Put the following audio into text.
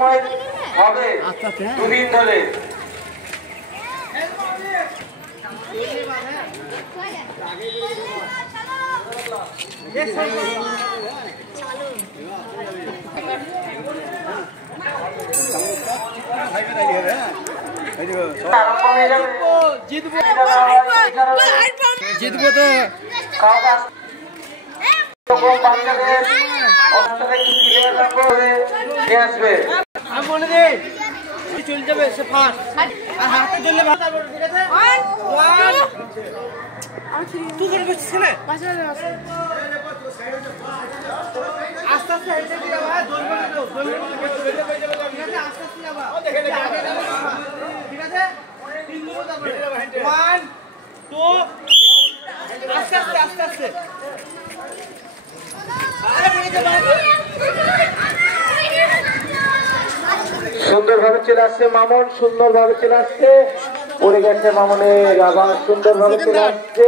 সময় হবে দুদিন ধরে। জিতবো তো আমি বলে দিই চলে যাবে সে ফার্স্ট আর হাতে ধরলে ভাত আর ঠিক আছে তুই করে বসছিস না আস্তে আস্তে হেঁটে দিয়ে ভাই দৌড়বে না দৌড়বে ঠিক আছে আস্তে আস্তে যাবা দেখে দেখে ঠিক আছে 3 দুটো তারপরে 1 2 আস্তে আস্তে আস্তে আস্তে আরে পড়ে যা ভাই সুন্দরভাবে চলে আসছে মামুন, সুন্দরভাবে চলে আসছে, পড়ে গেছে মামুনের, আবার সুন্দরভাবে চলে আসছে।